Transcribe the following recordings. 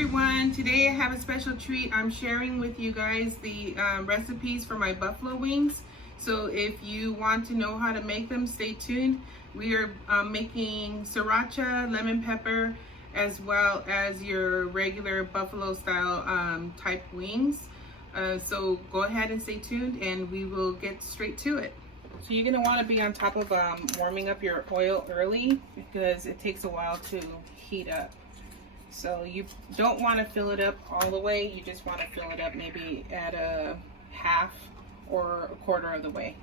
everyone, today I have a special treat. I'm sharing with you guys the recipes for my buffalo wings. So if you want to know how to make them, stay tuned. We are making sriracha, lemon pepper, as well as your regular buffalo style type wings. So go ahead and stay tuned and we will get straight to it. So you're going to want to be on top of warming up your oil early because it takes a while to heat up. So you don't want to fill it up all the way, you just want to fill it up maybe at a half or a quarter of the way.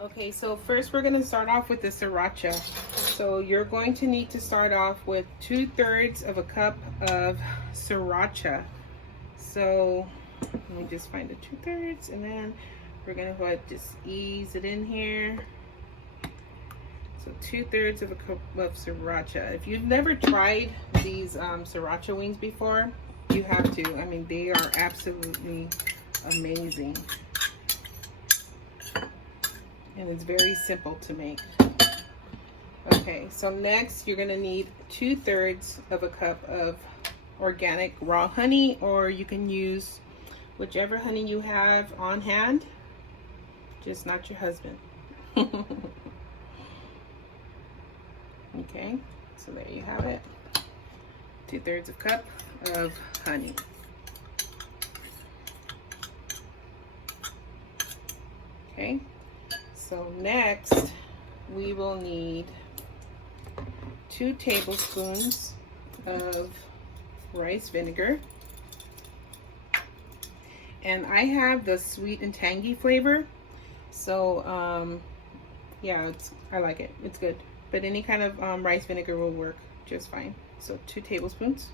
Okay, so first we're going to start off with the sriracha. So you're going to need to start off with 2/3 of a cup of sriracha. So let me just find the 2/3 and then we're going to go ahead and just ease it in here. So 2/3 of a cup of sriracha. If you've never tried these sriracha wings before, you have to. I mean, they are absolutely amazing. And it's very simple to make. Okay, so next you're gonna need 2/3 of a cup of organic raw honey, or you can use whichever honey you have on hand, just not your husband. Okay, so there you have it. 2/3 of a cup of honey. Okay, so next we will need 2 tablespoons of rice vinegar. And I have the sweet and tangy flavor. So yeah, I like it. It's good. But any kind of rice vinegar will work just fine. So 2 tablespoons.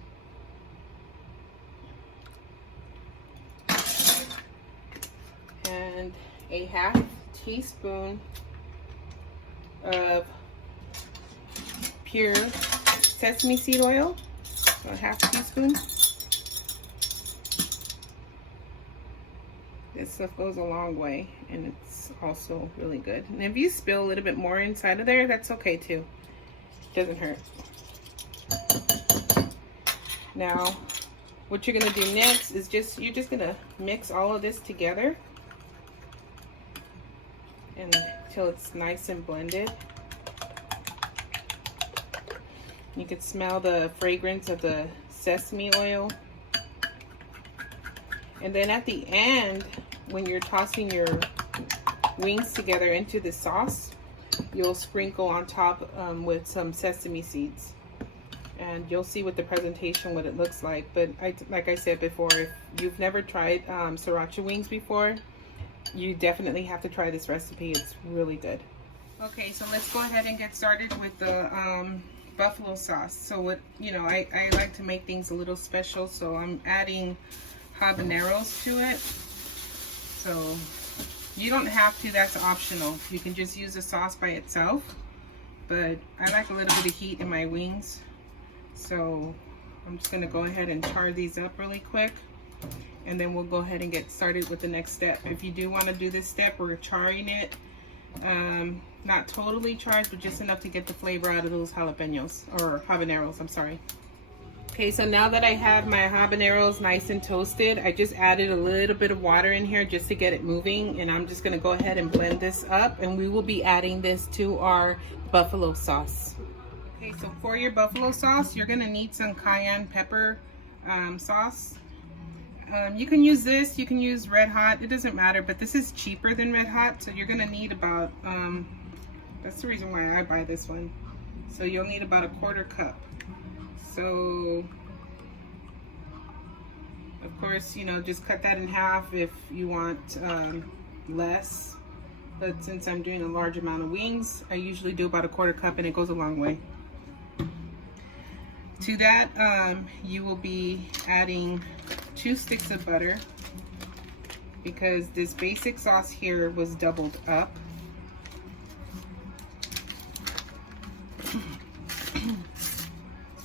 And a half teaspoon of pure sesame seed oil. So a half teaspoon. This stuff goes a long way and it's also really good. And if you spill a little bit more inside of there, that's okay too. Doesn't hurt. Now, what you're gonna do next is you're just gonna mix all of this together until it's nice and blended. You can smell the fragrance of the sesame oil. And then at the end, when you're tossing your wings together into the sauce, you'll sprinkle on top with some sesame seeds. And you'll see with the presentation what it looks like. But like I said before, if you've never tried sriracha wings before, you definitely have to try this recipe. It's really good. Okay, so let's go ahead and get started with the buffalo sauce. So what, I like to make things a little special, so I'm adding habaneros to it. So you don't have to, that's optional. You can just use the sauce by itself, but I like a little bit of heat in my wings. So I'm just gonna go ahead and char these up really quick, and then we'll go ahead and get started with the next step. If you do want to do this step, we're charring it, not totally charred, but just enough to get the flavor out of those jalapenos, or habaneros, I'm sorry. Okay, so now that I have my habaneros nice and toasted, I just added a little bit of water in here just to get it moving, and I'm just gonna go ahead and blend this up, and we will be adding this to our buffalo sauce. Okay, so for your buffalo sauce, you're gonna need some cayenne pepper sauce. You can use this, you can use Red Hot, it doesn't matter, but this is cheaper than Red Hot, so you're gonna need about, that's the reason why I buy this one. So you'll need about a 1/4 cup. So, of course, just cut that in half if you want less. But since I'm doing a large amount of wings, I usually do about a 1/4 cup, and it goes a long way. To that, you will be adding 2 sticks of butter, because this basic sauce here was doubled up.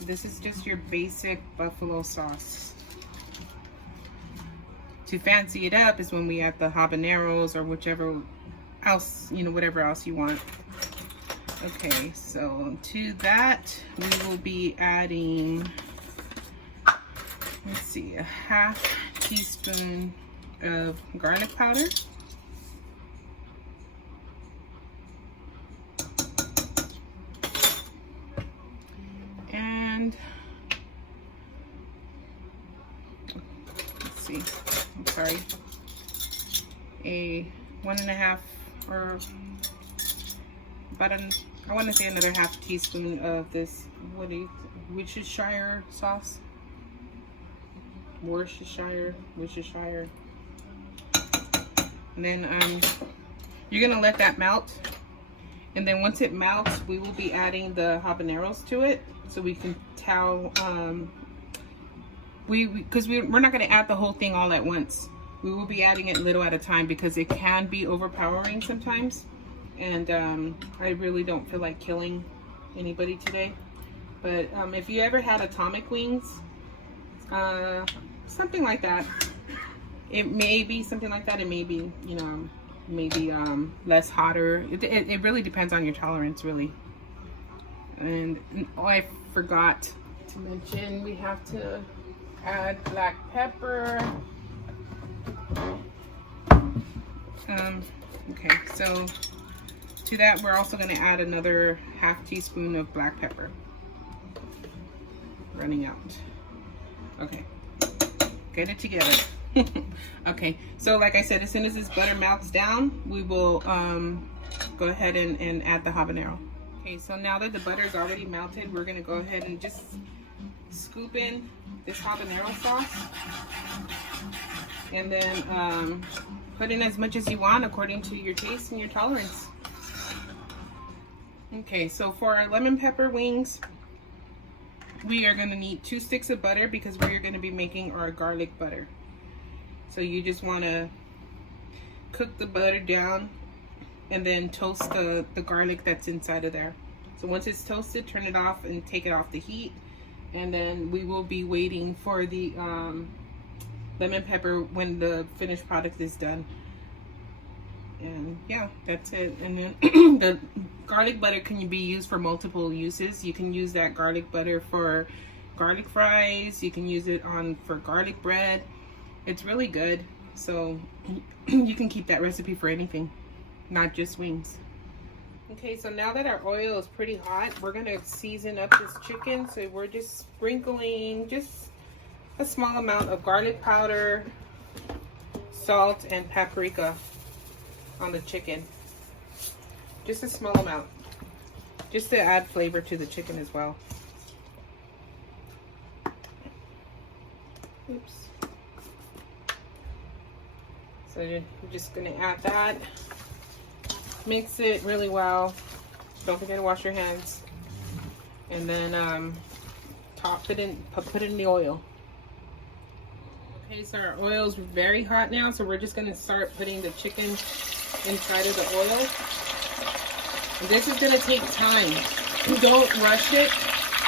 This is just your basic buffalo sauce. To fancy it up is when we add the habaneros or whichever else, whatever else you want. Okay, so to that we will be adding, let's see, a half teaspoon of garlic powder. And let's see, I'm sorry, a 1.5 or about I want to say another half teaspoon of this, Worcestershire sauce. Worcestershire. And then you're gonna let that melt, and then once it melts, we will be adding the habaneros to it, so we can tell. Because we're not gonna add the whole thing all at once. We will be adding it little at a time because it can be overpowering sometimes, and I really don't feel like killing anybody today. But if you ever had atomic wings, something like that, it may be something like that. It may be, you know, maybe less hotter. It really depends on your tolerance, really. And oh, I forgot to mention, we have to add black pepper. Okay, so to that we're also going to add another half teaspoon of black pepper. Running out. Okay, get it together. Okay, so like I said, as soon as this butter melts down, we will go ahead and add the habanero. Okay, so now that the butter is already melted, we're going to go ahead and just scoop in this habanero sauce, and then put in as much as you want according to your taste and your tolerance. Okay, so for our lemon pepper wings, we are going to need 2 sticks of butter because we are going to be making our garlic butter. So you just want to cook the butter down and then toast the garlic that's inside of there. So once it's toasted, turn it off and take it off the heat, and then we will be waiting for the lemon pepper when the finished product is done. And yeah, that's it. And then the garlic butter can be used for multiple uses. You can use that garlic butter for garlic fries. You can use it for garlic bread. It's really good. So you can keep that recipe for anything, not just wings. Okay, so now that our oil is pretty hot, we're gonna season up this chicken. So we're just sprinkling just a small amount of garlic powder, salt, and paprika on the chicken. Just a small amount, just to add flavor to the chicken as well. Oops. So you're just gonna add that, mix it really well. Don't forget to wash your hands, and then put it in the oil. Okay, so our oil is very hot now, so we're just gonna start putting the chicken inside of the oil. And this is gonna take time. Don't rush it.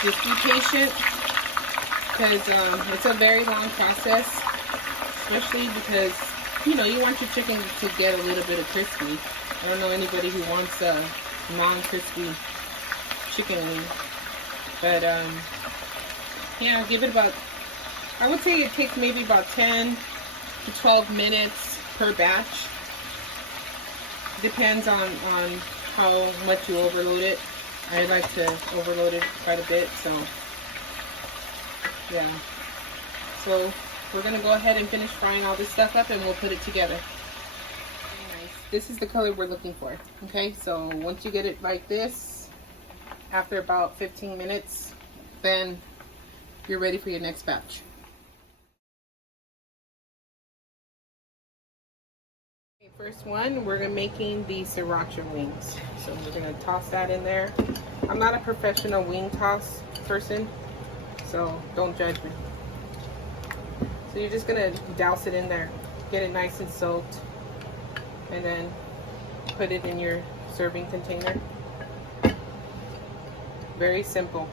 Just be patient, because it's a very long process, especially because, you know, you want your chicken to get a little bit of crispy. I don't know anybody who wants a non-crispy chicken wing, but yeah, give it about, I would say it takes maybe about 10 to 12 minutes per batch. Depends on how much you overload it. I like to overload it quite a bit, so yeah. So we're gonna go ahead and finish frying all this stuff up, and we'll put it together. Very nice. This is the color we're looking for. Okay, so once you get it like this, after about 15 minutes, then you're ready for your next batch. Okay, first one, we're making the Sriracha wings. So we're gonna toss that in there. I'm not a professional wing toss person, so don't judge me. So you're just gonna douse it in there, get it nice and soaked, and then put it in your serving container. Very simple.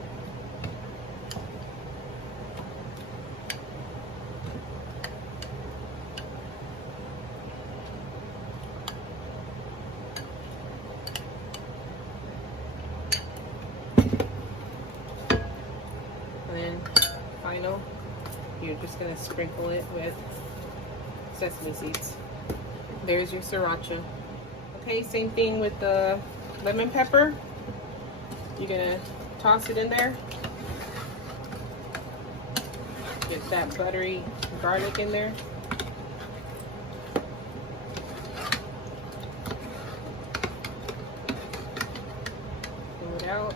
oregano. You're just gonna sprinkle it with sesame seeds. There's your sriracha. Okay, same thing with the lemon pepper. You're gonna toss it in there. Get that buttery garlic in there. Pull it out.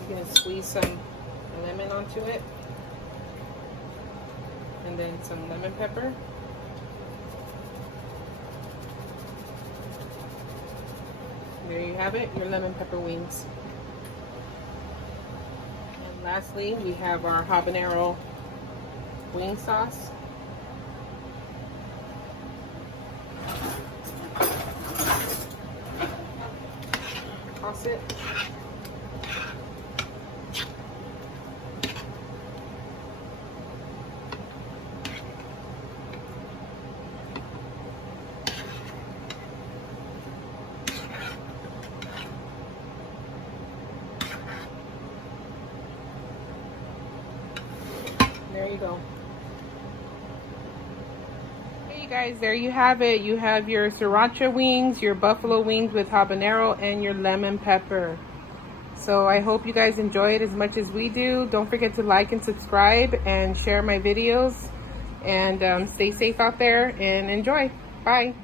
You're gonna squeeze some lemon onto it, and then some lemon pepper. There you have it, your lemon pepper wings. And lastly, we have our habanero wing sauce. Toss it. There you go. Hey guys, there you have it. You have your sriracha wings, your buffalo wings with habanero, and your lemon pepper. So I hope you guys enjoy it as much as we do. Don't forget to like and subscribe and share my videos. And stay safe out there and enjoy. Bye.